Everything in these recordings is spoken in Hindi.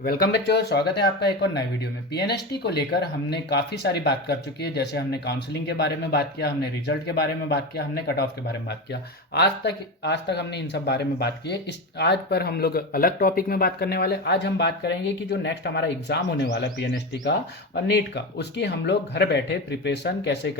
वेलकम बच्चों, स्वागत है आपका एक और नए वीडियो में। पीएनएसटी को लेकर हमने काफ़ी सारी बात कर चुकी है। जैसे हमने काउंसलिंग के बारे में बात किया, हमने रिजल्ट के बारे में बात किया, हमने कट ऑफ के बारे में बात किया। आज तक हमने इन सब बारे में बात की है। आज पर हम लोग अलग टॉपिक में बात करने वाले। आज हम बात करेंगे कि जो नेक्स्ट हमारा एग्जाम होने वाला है पीएनएसटी का और नीट का, उसकी हम लोग घर बैठे प्रिपरेशन कैसे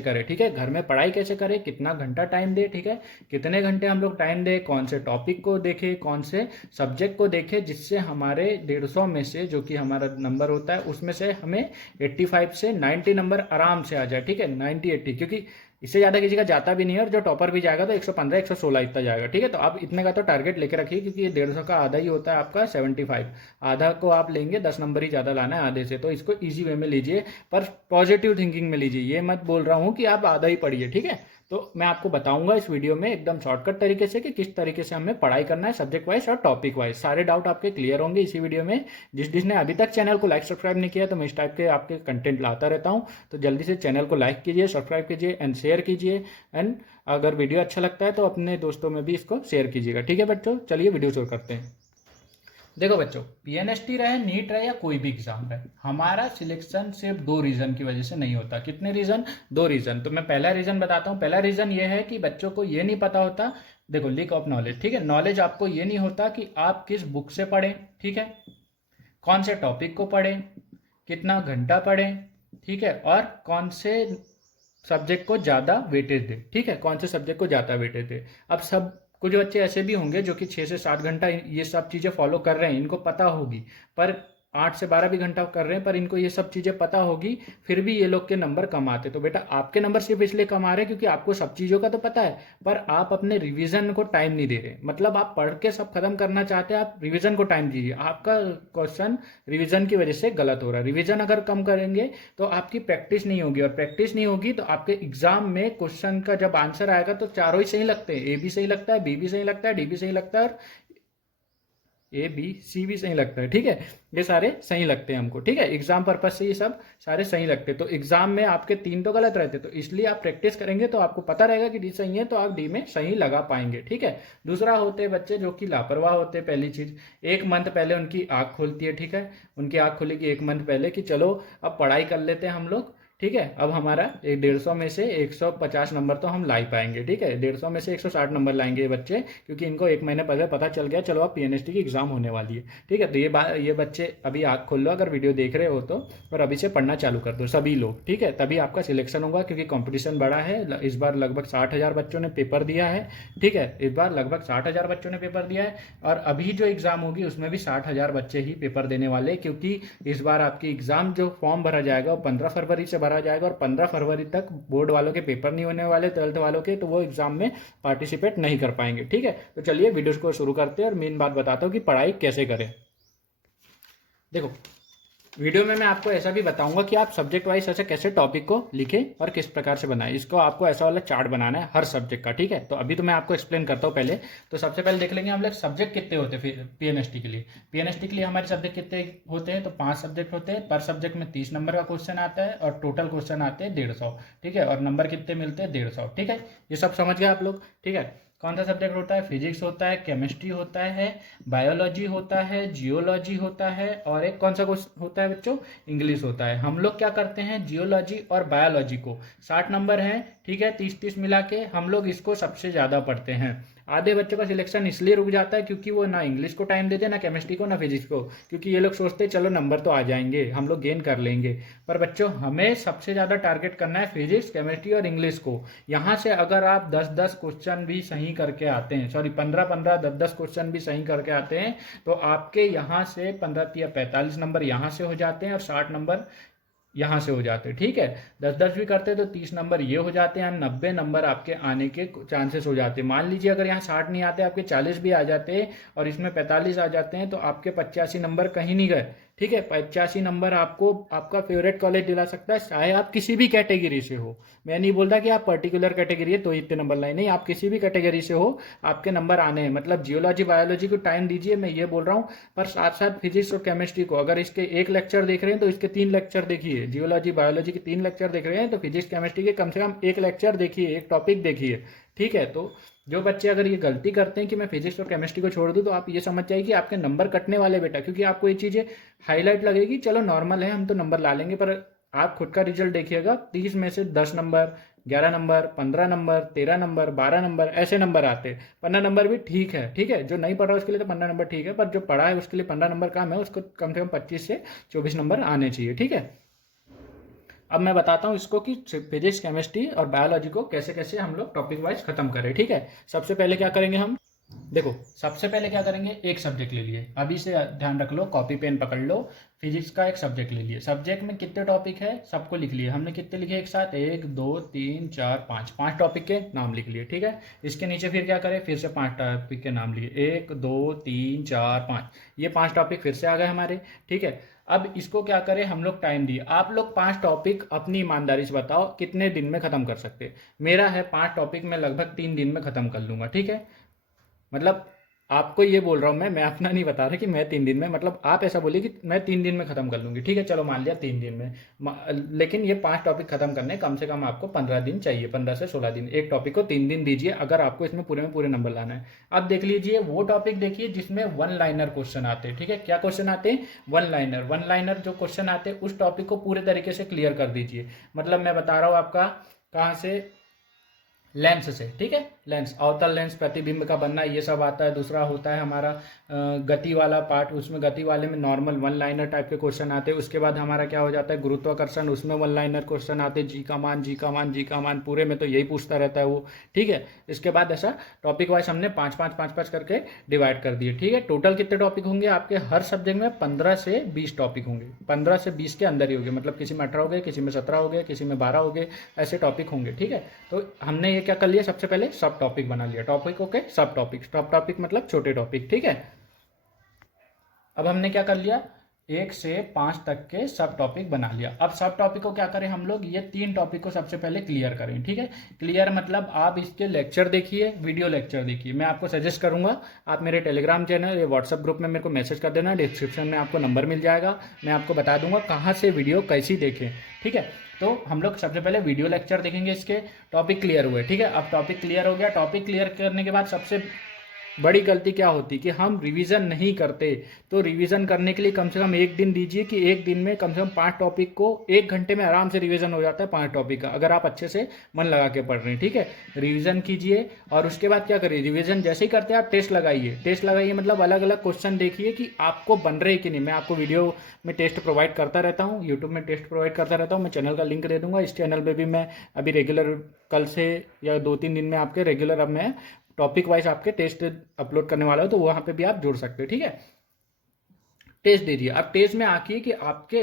करें। ठीक है, घर में पढ़ाई कैसे करें, कितना घंटा टाइम दे, ठीक है, कितने घंटे हम लोग टाइम दें, कौन से टॉपिक को देखें, कौन से सब्जेक्ट को देखें, जिससे हमारे 150 में से जो कि हमारा नंबर होता है उसमें से हमें 85 से 90 नंबर आराम से आ जाए। ठीक है, 90 80, क्योंकि इससे ज़्यादा किसी का जाता भी नहीं है और जो टॉपर भी जाएगा तो 115 116 इतना जाएगा। ठीक है, तो आप इतने का तो टारगेट लेके रखिए, क्योंकि ये 150 का आधा ही होता है आपका 75। आधा को आप लेंगे, 10 नंबर ही ज़्यादा लाना है आधे से, तो इसको ईजी वे में लीजिए, पर पॉजिटिव थिंकिंग में लीजिए। ये मत बोल रहा हूँ कि आप आधा ही पढ़िए। ठीक है, तो मैं आपको बताऊंगा इस वीडियो में एकदम शॉर्टकट तरीके से कि किस तरीके से हमें पढ़ाई करना है, सब्जेक्ट वाइज और टॉपिक वाइज। सारे डाउट आपके क्लियर होंगे इसी वीडियो में। जिसने अभी तक चैनल को लाइक सब्सक्राइब नहीं किया, तो मैं इस टाइप के आपके कंटेंट लाता रहता हूं, तो जल्दी से चैनल को लाइक कीजिए, सब्सक्राइब कीजिए एंड शेयर कीजिए। एंड अगर वीडियो अच्छा लगता है तो अपने दोस्तों में भी इसको शेयर कीजिएगा। ठीक है बच्चों, चलिए वीडियो शुरू करते हैं। देखो बच्चों, पीएनएसटी रहे, नीट रहे या कोई भी एग्जाम रहे, हमारा सिलेक्शन सिर्फ 2 रीजन की वजह से नहीं होता। कितने रीजन? 2 रीजन। तो मैं पहला रीजन बताता हूँ। पहला रीजन ये है कि बच्चों को ये नहीं पता होता, देखो, लिक ऑफ नॉलेज। ठीक है, नॉलेज आपको ये नहीं होता कि आप किस बुक से पढ़ें, ठीक है, कौन से टॉपिक को पढ़ें, कितना घंटा पढ़ें, ठीक है, और कौन से सब्जेक्ट को ज़्यादा वेटेज दे। ठीक है, कौन से सब्जेक्ट को ज़्यादा वेटेज दे। अब सब कुछ बच्चे ऐसे भी होंगे जो कि 6 से 7 घंटा ये सब चीज़ें फॉलो कर रहे हैं, इनको पता होगी, पर 8 से 12 भी घंटा कर रहे हैं, पर इनको ये सब चीज़ें पता होगी, फिर भी ये लोग के नंबर कम आते। तो बेटा, आपके नंबर सिर्फ इसलिए कम आ रहे हैं क्योंकि आपको सब चीज़ों का तो पता है, पर आप अपने रिवीजन को टाइम नहीं दे रहे। मतलब आप पढ़ के सब खत्म करना चाहते हैं, आप रिवीजन को टाइम दीजिए। आपका क्वेश्चन रिवीजन की वजह से गलत हो रहा है। रिवीजन अगर कम करेंगे तो आपकी प्रैक्टिस नहीं होगी, और प्रैक्टिस नहीं होगी तो आपके एग्जाम में क्वेश्चन का जब आंसर आएगा तो चारों ही सही लगते हैं। ए भी सही लगता है, बी भी सही लगता है, डी भी सही लगता है, और ए बी सी भी सही लगता है। ठीक है, ये सारे सही लगते हैं हमको। ठीक है, एग्जाम पर्पज से ये सब सारे सही लगते हैं। तो एग्जाम में आपके 3 तो गलत रहते, तो इसलिए आप प्रैक्टिस करेंगे तो आपको पता रहेगा कि डी सही है, तो आप डी में सही लगा पाएंगे। ठीक है, दूसरा होते हैं बच्चे जो कि लापरवाह होते हैं। पहली चीज, 1 मंथ पहले उनकी आंख खुलती है। ठीक है, उनकी आंख खुलेगी 1 मंथ पहले कि चलो अब पढ़ाई कर लेते हैं हम लोग। ठीक है, अब हमारा 150 में से 150 नंबर तो हम ला ही पाएंगे। ठीक है, 150 में से 160 नंबर लाएंगे ये बच्चे, क्योंकि इनको 1 महीने पहले पता चल गया चलो अब पीएनएसटी की एग्जाम होने वाली है। ठीक है, तो ये बच्चे अभी आँख खोल लो अगर वीडियो देख रहे हो तो, और अभी से पढ़ना चालू कर दो सभी लोग। ठीक है, तभी आपका सिलेक्शन होगा, क्योंकि कॉम्पिटिशन बड़ा है। इस बार लगभग 60,000 बच्चों ने पेपर दिया है। ठीक है, इस बार लगभग 60,000 बच्चों ने पेपर दिया है, और अभी जो एग्जाम होगी उसमें भी 60,000 बच्चे ही पेपर देने वाले, क्योंकि इस बार आपकी एग्जाम जो फॉर्म भरा जाएगा वो 15 फरवरी से भरा जाएगा, और 15 फरवरी तक बोर्ड वालों के पेपर नहीं होने वाले, 12th वालों के, तो वो एग्जाम में पार्टिसिपेट नहीं कर पाएंगे। ठीक है, तो चलिए वीडियो को शुरू करते हैं और मेन बात बताता हूँ कि पढ़ाई कैसे करें। देखो, वीडियो में मैं आपको ऐसा भी बताऊंगा कि आप सब्जेक्ट वाइज ऐसे कैसे टॉपिक को लिखें और किस प्रकार से बनाएं। इसको आपको ऐसा वाला चार्ट बनाना है हर सब्जेक्ट का। ठीक है, तो अभी तो मैं आपको एक्सप्लेन करता हूँ पहले। तो सबसे पहले देख लेंगे हम लोग सब्जेक्ट कितने होते हैं पीएनएसटी के लिए। पीएनएसटी के लिए हमारे सब्जेक्ट कितने होते हैं, तो 5 सब्जेक्ट होते हैं। पर सब्जेक्ट में 30 नंबर का क्वेश्चन आता है, और टोटल क्वेश्चन आते हैं 150। ठीक है, और नंबर कितने मिलते हैं? 150। ठीक है, ये सब समझ गए आप लोग। ठीक है, कौन सा सब्जेक्ट होता है? फिजिक्स होता है, केमिस्ट्री होता है, बायोलॉजी होता है, जियोलॉजी होता है, और एक कौन सा होता है बच्चों? इंग्लिश होता है। हम लोग क्या करते हैं, जियोलॉजी और बायोलॉजी को 60 नंबर है, ठीक है, 30-30 मिला के हम लोग इसको सबसे ज़्यादा पढ़ते हैं। आधे बच्चों का सिलेक्शन इसलिए रुक जाता है क्योंकि वो ना इंग्लिश को टाइम देते, ना केमिस्ट्री को, ना फिजिक्स को, क्योंकि ये लोग सोचते हैं चलो नंबर तो आ जाएंगे, हम लोग गेन कर लेंगे। पर बच्चों, हमें सबसे ज़्यादा टारगेट करना है फिजिक्स, केमिस्ट्री और इंग्लिश को। यहाँ से अगर आप 10-10 क्वेश्चन भी सही करके आते हैं, सॉरी 15-15, 10-10 क्वेश्चन भी सही करके आते हैं, तो आपके यहाँ से 15 या 45 नंबर यहाँ से हो जाते हैं, और 60 नंबर यहाँ से हो जाते हैं। ठीक है, 10-10 भी करते हैं तो 30 नंबर ये हो जाते हैं, 90 नंबर आपके आने के चांसेस हो जाते हैं। मान लीजिए अगर यहाँ 60 नहीं आते, आपके 40 भी आ जाते हैं और इसमें 45 आ जाते हैं, तो आपके 85 नंबर कहीं नहीं गए। ठीक है, 85 नंबर आपको आपका फेवरेट कॉलेज दिला सकता है, चाहे आप किसी भी कैटेगरी से हो। मैं नहीं बोलता कि आप पर्टिकुलर कैटेगरी है तो इतने नंबर लाए, नहीं, आप किसी भी कैटेगरी से हो, आपके नंबर आने हैं। मतलब जियोलॉजी बायोलॉजी को टाइम दीजिए, मैं ये बोल रहा हूँ, पर साथ साथ फिजिक्स और केमिस्ट्री को, अगर इसके 1 लेक्चर देख रहे हैं तो इसके 3 लेक्चर देखिए। जियोलॉजी बायोलॉजी के 3 लेक्चर देख रहे हैं तो फिजिक्स केमिस्ट्री के कम से कम 1 लेक्चर देखिए, एक टॉपिक देखिए। ठीक है, तो जो बच्चे अगर ये गलती करते हैं कि मैं फिजिक्स और केमिस्ट्री को छोड़ दूं, तो आप ये समझ जाइए कि आपके नंबर कटने वाले बेटा, क्योंकि आपको ये चीज़ें हाईलाइट लगेगी, चलो नॉर्मल है हम तो नंबर ला लेंगे, पर आप खुद का रिजल्ट देखिएगा, 30 में से 10 number, 11 number, 15 number, 13 number, 12 number, ऐसे नंबर आते हैं। 15 नंबर भी ठीक है, ठीक है, जो नहीं पढ़ा उसके लिए तो 15 नंबर ठीक है, पर जो पढ़ा है उसके लिए 15 नंबर कम है, उसको कम से कम 25 से 24 नंबर आने चाहिए, ठीक है। अब मैं बताता हूँ इसको कि फिजिक्स, केमिस्ट्री और बायोलॉजी को कैसे कैसे हम लोग टॉपिक वाइज खत्म करें, ठीक है। सबसे पहले क्या करेंगे हम, देखो सबसे पहले क्या करेंगे, एक सब्जेक्ट ले लिए, अभी से ध्यान रख लो, कॉपी पेन पकड़ लो, फिजिक्स का एक सब्जेक्ट ले लिए, सब्जेक्ट में कितने टॉपिक है सबको लिख लिए, हमने कितने लिखे एक साथ, 1 2 3 4 5, 5 टॉपिक के नाम लिख लिए, ठीक है। इसके नीचे फिर क्या करें, फिर से 5 टॉपिक के नाम लिए, 1 2 3 4 5, ये 5 टॉपिक फिर से आ गए हमारे, ठीक है। अब इसको क्या करें, हम लोग टाइम दिए, आप लोग 5 टॉपिक अपनी ईमानदारी से बताओ कितने दिन में ख़त्म कर सकते। मेरा है 5 टॉपिक मैं लगभग 3 दिन में ख़त्म कर लूँगा, ठीक है। मतलब आपको ये बोल रहा हूँ मैं अपना नहीं बता रहा कि मैं 3 दिन में, मतलब आप ऐसा बोलिए कि मैं 3 दिन में ख़त्म कर लूँगी, ठीक है, चलो मान लिया 3 दिन में, लेकिन ये 5 टॉपिक ख़त्म करने कम से कम आपको 15 दिन चाहिए, 15 से 16 दिन, एक टॉपिक को 3 दिन दीजिए अगर आपको इसमें पूरे में पूरे नंबर लाना है। अब देख लीजिए वो टॉपिक देखिए जिसमें 1 लाइनर क्वेश्चन आते हैं, ठीक है। क्या क्वेश्चन आते हैं, 1 लाइनर जो क्वेश्चन आते हैं उस टॉपिक को पूरे तरीके से क्लियर कर दीजिए। मतलब मैं बता रहा हूँ आपका कहाँ से, लेंस से, ठीक है, लेंस, अवतल लेंस, प्रतिबिंब का बनना, ये सब आता है। दूसरा होता है हमारा गति वाला पार्ट, उसमें गति वाले में नॉर्मल 1 लाइनर टाइप के क्वेश्चन आते हैं। उसके बाद हमारा क्या हो जाता है, गुरुत्वाकर्षण, उसमें 1 लाइनर क्वेश्चन आते हैं, जी का मान, जी का मान, जी का मान, पूरे में तो यही पूछता रहता है वो, ठीक है। इसके बाद ऐसा टॉपिक वाइज हमने 5-5 करके डिवाइड कर दिए, ठीक है। टोटल कितने टॉपिक होंगे आपके हर सब्जेक्ट में, 15 से 20 टॉपिक होंगे, 15 से 20 के अंदर ही होंगे, मतलब किसी में 18 हो गए, किसी में 17 हो गए, किसी में 12 हो गए, ऐसे टॉपिक होंगे, ठीक है। तो हमने ये क्या कर लिया, सबसे पहले सब टॉपिक बना लिया, टॉपिक ओके, सब टॉपिक मतलब छोटे टॉपिक, ठीक है। अब हमने क्या कर लिया, 1 से 5 तक के सब टॉपिक बना लिया। अब सब टॉपिक को क्या करें हम लोग, ये 3 टॉपिक को सबसे पहले क्लियर करें, ठीक है। क्लियर मतलब आप इसके लेक्चर देखिए, वीडियो लेक्चर देखिए। मैं आपको सजेस्ट करूंगा आप मेरे टेलीग्राम चैनल या व्हाट्सएप ग्रुप में मेरे को मैसेज कर देना, डिस्क्रिप्शन में आपको नंबर मिल जाएगा, मैं आपको बता दूंगा कहाँ से वीडियो कैसी देखें, ठीक है। तो हम लोग सबसे पहले वीडियो लेक्चर देखेंगे, इसके टॉपिक क्लियर हुए, ठीक है। अब टॉपिक क्लियर हो गया, टॉपिक क्लियर करने के बाद सबसे बड़ी गलती क्या होती कि हम रिवीजन नहीं करते। तो रिवीजन करने के लिए कम से कम 1 दिन दीजिए, कि 1 दिन में कम से कम 5 टॉपिक को 1 घंटे में आराम से रिवीजन हो जाता है 5 टॉपिक का, अगर आप अच्छे से मन लगा के पढ़ रहे हैं, ठीक है। रिवीजन कीजिए और उसके बाद क्या करिए, रिवीजन जैसे ही करते हैं आप टेस्ट लगाइए, टेस्ट लगाइए मतलब अलग अलग क्वेश्चन देखिए कि आपको बन रहे कि नहीं। मैं आपको वीडियो में टेस्ट प्रोवाइड करता रहता हूँ, यूट्यूब में टेस्ट प्रोवाइड करता रहता हूँ, मैं चैनल का लिंक दे दूंगा। इस चैनल पर भी मैं अभी रेगुलर, कल से या 2-3 दिन में आपके रेगुलर अब मैं टॉपिक वाइज आपके टेस्ट अपलोड करने वाला हो, तो वहां पे भी आप जुड़ सकते हो, ठीक है। टेस्ट दीजिए। अब टेस्ट में आखिए कि आपके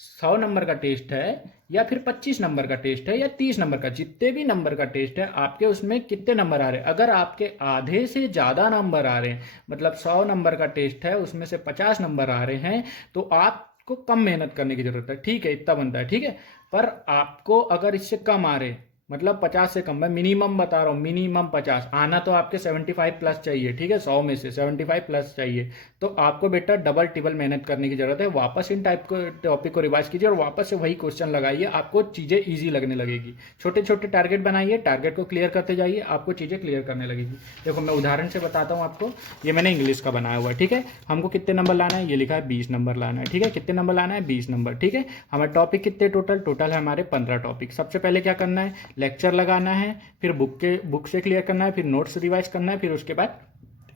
100 नंबर का टेस्ट है या फिर 25 नंबर का टेस्ट है या 30 नंबर का, जितने भी नंबर का टेस्ट है आपके उसमें कितने नंबर आ रहे हैं। अगर आपके आधे से ज़्यादा नंबर आ रहे हैं, मतलब 100 नंबर का टेस्ट है उसमें से 50 नंबर आ रहे हैं, तो आपको कम मेहनत करने की जरूरत है, ठीक है, इतना बनता है, ठीक है। पर आपको अगर इससे कम आ रहे, मतलब 50 से कम, मैं मिनिमम बता रहा हूँ, मिनिमम 50 आना, तो आपके 75 प्लस चाहिए, ठीक है, 100 में से 75 प्लस चाहिए। तो आपको बेटा डबल टिबल मेहनत करने की जरूरत है। वापस इन टाइप को टॉपिक को रिवाइज कीजिए और वापस से वही क्वेश्चन लगाइए, आपको चीज़ें ईजी लगने लगेगी। छोटे छोटे टारगेट बनाइए, टारगेट को क्लियर करते जाइए, आपको चीज़ें क्लियर करने लगेगी। देखो मैं उदाहरण से बताता हूँ आपको, ये मैंने इंग्लिश का बनाया हुआ है, ठीक है। हमको कितने नंबर लाना है, ये लिखा है 20 नंबर लाना है, ठीक है। कितने नंबर लाना है, 20 नंबर, ठीक है। हमारे टॉपिक कितने, टोटल है हमारे 15 टॉपिक। सबसे पहले क्या करना है, लेक्चर लगाना है, फिर बुक से क्लियर करना है, फिर नोट्स रिवाइज करना है, फिर उसके बाद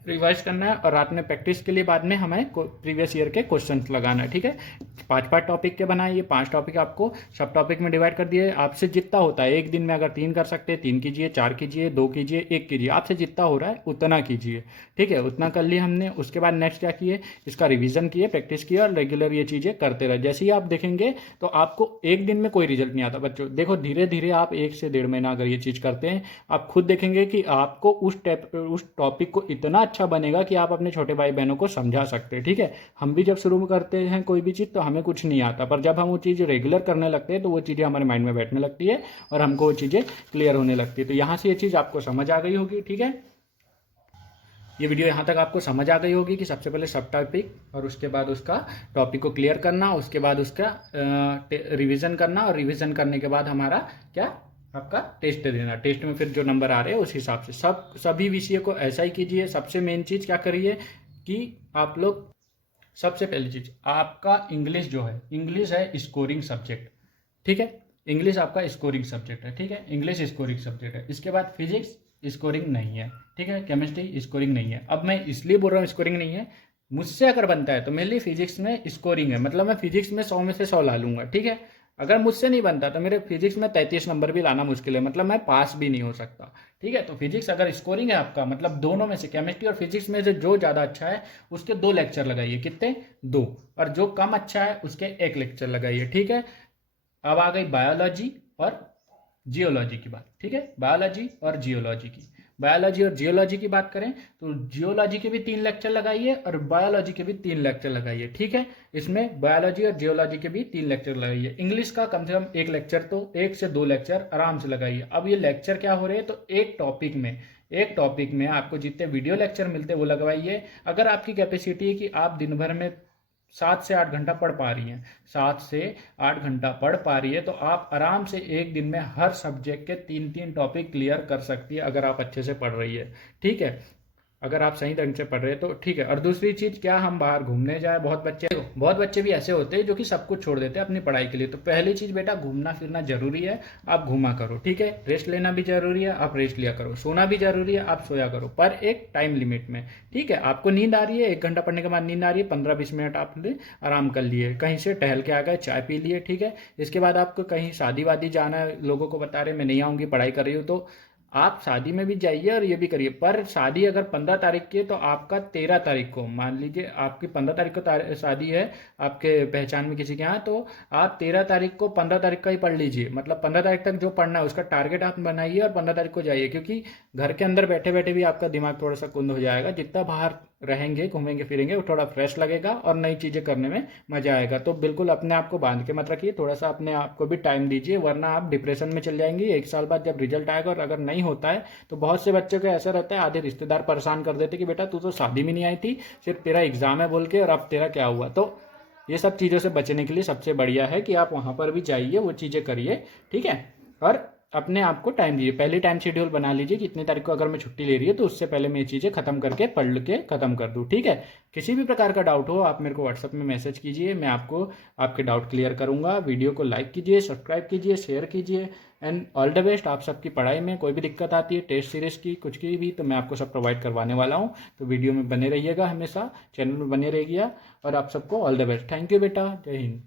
रिवाइज करना है, और रात में प्रैक्टिस के लिए बाद में हमें प्रीवियस ईयर के क्वेश्चंस लगाना है, ठीक है। 5 टॉपिक के बनाइए, 5 टॉपिक आपको सब टॉपिक में डिवाइड कर दिए। आपसे जितना होता है, एक दिन में अगर 3 कर सकते हैं 3 कीजिए, 4 कीजिए, 2 कीजिए, 1 कीजिए, आपसे जितना हो रहा है उतना कीजिए, ठीक है। उतना कर लिया हमने। उसके बाद नेक्स्ट क्या किए, इसका रिविजन किए, प्रैक्टिस किए और रेगुलर ये चीज़ें करते रहे। जैसे ही आप देखेंगे तो आपको एक दिन में कोई रिजल्ट नहीं आता बच्चों। देखो धीरे धीरे आप 1 से 1.5 महीना अगर ये चीज़ करते हैं, आप खुद देखेंगे कि आपको उस टॉपिक को इतना अच्छा बनेगा कि आप अपने छोटे भाई बहनों को समझा सकते हैं, ठीक है। हम भी जब शुरू में करते हैं कोई भी चीज़ तो हमें कुछ नहीं आता, पर जब हम वो चीज़ रेगुलर करने लगते हैं तो वो चीज़ें हमारे माइंड में बैठने लगती है और हमको वो चीज़ें क्लियर होने लगती है। तो यहाँ से ये चीज़ आपको समझ आ गई होगी, ठीक है। ये वीडियो यहाँ तक आपको समझ आ गई होगी कि सबसे पहले सब टॉपिक और उसके बाद उसका टॉपिक को क्लियर करना, उसके बाद उसका रिवीजन करना, और रिवीजन करने के बाद हमारा क्या आपका टेस्ट देना, टेस्ट में फिर जो नंबर आ रहे हैं उस हिसाब से सभी विषय को ऐसा ही कीजिए। सबसे मेन चीज़ क्या करिए कि आप लोग, सबसे पहली चीज़ आपका इंग्लिश जो है, इंग्लिश है स्कोरिंग सब्जेक्ट, ठीक है, इंग्लिश आपका स्कोरिंग सब्जेक्ट है, ठीक है, इंग्लिश स्कोरिंग सब्जेक्ट है। इसके बाद फिजिक्स स्कोरिंग नहीं है, ठीक है, केमिस्ट्री स्कोरिंग नहीं है। अब मैं इसलिए बोल रहा हूँ स्कोरिंग नहीं है, मुझसे अगर बनता है तो मेरे लिए फिजिक्स में स्कोरिंग है, मतलब मैं फिजिक्स में 100 में से 100 ला लूंगा, ठीक है। अगर मुझसे नहीं बनता तो मेरे फिजिक्स में 33 नंबर भी लाना मुश्किल है, मतलब मैं पास भी नहीं हो सकता, ठीक है। तो फिजिक्स अगर स्कोरिंग है आपका, मतलब दोनों में से केमिस्ट्री और फिजिक्स में से जो ज़्यादा अच्छा है उसके 2 लेक्चर लगाइए, कितने, 2, और जो कम अच्छा है उसके 1 लेक्चर लगाइए, ठीक है। अब आ गई बायोलॉजी और जियोलॉजी की बात, ठीक है, बायोलॉजी और जियोलॉजी की। बायोलॉजी और जियोलॉजी की बात करें तो जियोलॉजी के भी 3 लेक्चर लगाइए और बायोलॉजी के भी 3 लेक्चर लगाइए, ठीक है। इसमें बायोलॉजी और जियोलॉजी के भी 3 लेक्चर लगाइए। इंग्लिश का कम से कम 1 लेक्चर, तो 1 से 2 लेक्चर आराम से लगाइए। अब ये लेक्चर क्या हो रहे हैं, तो एक टॉपिक में आपको जितने वीडियो लेक्चर मिलते हैं वो लगवाइए। अगर आपकी कैपेसिटी है कि आप दिन भर में 7 से 8 घंटा पढ़ पा रही हैं, 7 से 8 घंटा पढ़ पा रही है, तो आप आराम से एक दिन में हर सब्जेक्ट के 3-3 टॉपिक क्लियर कर सकती है अगर आप अच्छे से पढ़ रही है, ठीक है। अगर आप सही ढंग से पढ़ रहे हैं तो ठीक है। और दूसरी चीज़, क्या हम बाहर घूमने जाए, बहुत बच्चे भी ऐसे होते हैं जो कि सब कुछ छोड़ देते हैं अपनी पढ़ाई के लिए। तो पहली चीज़ बेटा, घूमना फिरना जरूरी है, आप घूमा करो, ठीक है। रेस्ट लेना भी जरूरी है, आप रेस्ट लिया करो। सोना भी जरूरी है, आप सोया करो, पर एक टाइम लिमिट में, ठीक है। आपको नींद आ रही है, 1 घंटा पढ़ने के बाद नींद आ रही है, 15-20 मिनट आपने आराम कर लिए, कहीं से टहल के आ गए, चाय पी लिए, ठीक है। इसके बाद आपको कहीं शादी वादी जाना है, लोगों को बता रहे मैं नहीं आऊँगी, पढ़ाई कर रही हूँ, तो आप शादी में भी जाइए और ये भी करिए। पर शादी अगर 15 तारीख की है तो आपका 13 तारीख को, मान लीजिए आपकी 15 तारीख को शादी है आपके पहचान में किसी के यहाँ, तो आप 13 तारीख को 15 तारीख का ही पढ़ लीजिए। मतलब 15 तारीख तक जो पढ़ना है उसका टारगेट आप बनाइए और 15 तारीख को जाइए, क्योंकि घर के अंदर बैठे बैठे भी आपका दिमाग थोड़ा सा कुंद हो जाएगा। जितना बाहर रहेंगे, घूमेंगे फिरेंगे, वो थोड़ा फ्रेश लगेगा और नई चीज़ें करने में मजा आएगा। तो बिल्कुल अपने आप को बांध के मत रखिए, थोड़ा सा अपने आप को भी टाइम दीजिए, वरना आप डिप्रेशन में चल जाएंगे 1 साल बाद जब रिजल्ट आएगा। और अगर नहीं होता है तो बहुत से बच्चों को ऐसा रहता है, आधे रिश्तेदार परेशान कर देते कि बेटा तू तो शादी में नहीं आई थी, सिर्फ तेरा एग्जाम है बोल के, और अब तेरा क्या हुआ। तो ये सब चीज़ों से बचने के लिए सबसे बढ़िया है कि आप वहाँ पर भी जाइए, वो चीज़ें करिए, ठीक है। और अपने आप को टाइम दीजिए, पहले टाइम शेड्यूल बना लीजिए कि इतनी तारीख को अगर मैं छुट्टी ले रही है तो उससे पहले मैं ये चीज़ें खत्म करके पढ़ के खत्म कर दूँ, ठीक है। किसी भी प्रकार का डाउट हो आप मेरे को व्हाट्सअप में मैसेज कीजिए, मैं आपको आपके डाउट क्लियर करूँगा। वीडियो को लाइक कीजिए, सब्सक्राइब कीजिए, शेयर कीजिए, एंड ऑल द बेस्ट। आप सबकी पढ़ाई में कोई भी दिक्कत आती है, टेस्ट सीरीज की कुछ की भी, तो मैं आपको सब प्रोवाइड करवाने वाला हूँ। तो वीडियो में बने रहिएगा, हमेशा चैनल में बने रहिएगा, और आप सबको all the best. Thank you बेटा, जय हिंद।